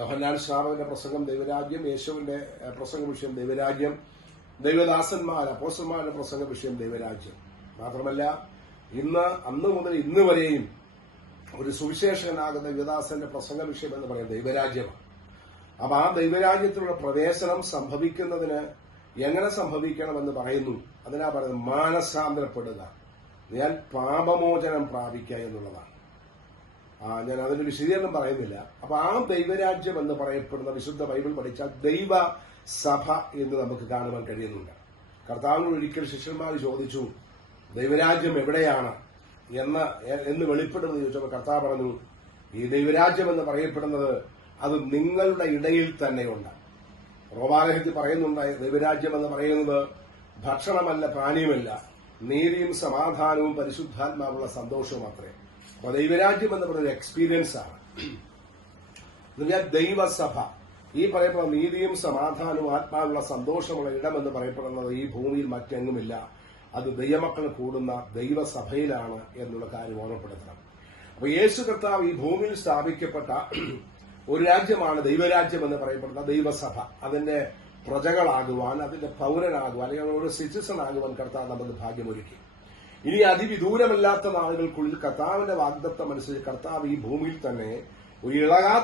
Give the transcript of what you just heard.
യോഹന്നാൻ ശ്രാവകന്റെ പ്രസംഗം ദൈവരാജ്യം, യേശുവിന്റെ പ്രസംഗ വിഷയം ദൈവരാജ്യം, ദൈവദാസന്മാർ അപ്പോസ്തലന്മാരുടെ പ്രസംഗ വിഷയം ദൈവരാജ്യം. മാത്രമല്ല അന്ന് മുതൽ ഇന്ന് വരെയും ഒരു സുവിശേഷകനാകുന്ന യുവദാസന്റെ പ്രസംഗ വിഷയം എന്ന് പറയുന്നത് ദൈവരാജ്യമാണ്. അപ്പൊ ആ ദൈവരാജ്യത്തിലുള്ള പ്രവേശനം സംഭവിക്കുന്നതിന് എങ്ങനെ സംഭവിക്കണമെന്ന് പറയുന്നു. അതിനാ പറയുന്നത് മാനസാന്തരപ്പെടുക, ഞാൻ പാപമോചനം പ്രാപിക്കുക എന്നുള്ളതാണ്. ഞാൻ അതിന്റെ വിശദീകരണം പറയുന്നില്ല. അപ്പൊ ആ ദൈവരാജ്യം എന്ന് പറയപ്പെടുന്ന വിശുദ്ധ ബൈബിൾ പഠിച്ചാൽ ദൈവ സഭ എന്ന് നമുക്ക് കാണുവാൻ കഴിയുന്നുണ്ട്. കർത്താവിനോട് ഒരിക്കൽ ശിഷ്യന്മാർ ചോദിച്ചു, ദൈവരാജ്യം എവിടെയാണ് എന്ന് വെളിപ്പെടുന്നത് ചോദിച്ചപ്പോൾ കർത്താവ് പറഞ്ഞു, ഈ ദൈവരാജ്യം എന്ന് പറയപ്പെടുന്നത് അത് നിങ്ങളുടെ ഇടയിൽ തന്നെയുണ്ട്. റോമാലേഖത്തിൽ പറയുന്നുണ്ട്, ദൈവരാജ്യം എന്ന് പറയുന്നത് ഭക്ഷണമല്ല, പാനീയമല്ല, നീതിയും സമാധാനവും പരിശുദ്ധാത്മാവുള്ള സന്തോഷവും അത്രേ. അപ്പൊ ദൈവരാജ്യം എന്ന് പറയുന്നത് എക്സ്പീരിയൻസ് ആണ്. ദൈവസഭ ഈ പറയപ്പെടുന്ന നീതിയും സമാധാനവും ആത്മാവുള്ള സന്തോഷമുള്ള ഇടമെന്ന് പറയപ്പെടുന്നത് ഈ ഭൂമിയിൽ മറ്റെങ്ങുമില്ല. അത് ദൈവമക്കൾ കൂടുന്ന ദൈവസഭയിലാണ് എന്നുള്ള കാര്യം ഓർമ്മപ്പെടുത്തണം. അപ്പൊ യേശു കർത്താവ് ഈ ഭൂമിയിൽ സ്ഥാപിക്കപ്പെട്ട ഒരു രാജ്യമാണ് ദൈവരാജ്യം എന്ന് പറയപ്പെടുന്ന ദൈവസഭ. അതിന്റെ പ്രജകളാകുവാൻ, അതിന്റെ പൌരനാകുവാൻ, അല്ലെങ്കിൽ ഒരു സിറ്റിസൺ ആകുവാൻ കർത്താവ് നമുക്ക് ഭാഗ്യമൊരുക്കി. ഇനി അതിവിദൂരമല്ലാത്ത നാളുകൾക്കുള്ളിൽ കർത്താവിന്റെ വാഗ്ദത്തം അനുസരിച്ച് കർത്താവ് ഈ ഭൂമിയിൽ തന്നെ ഒരു ഇളകാത്ത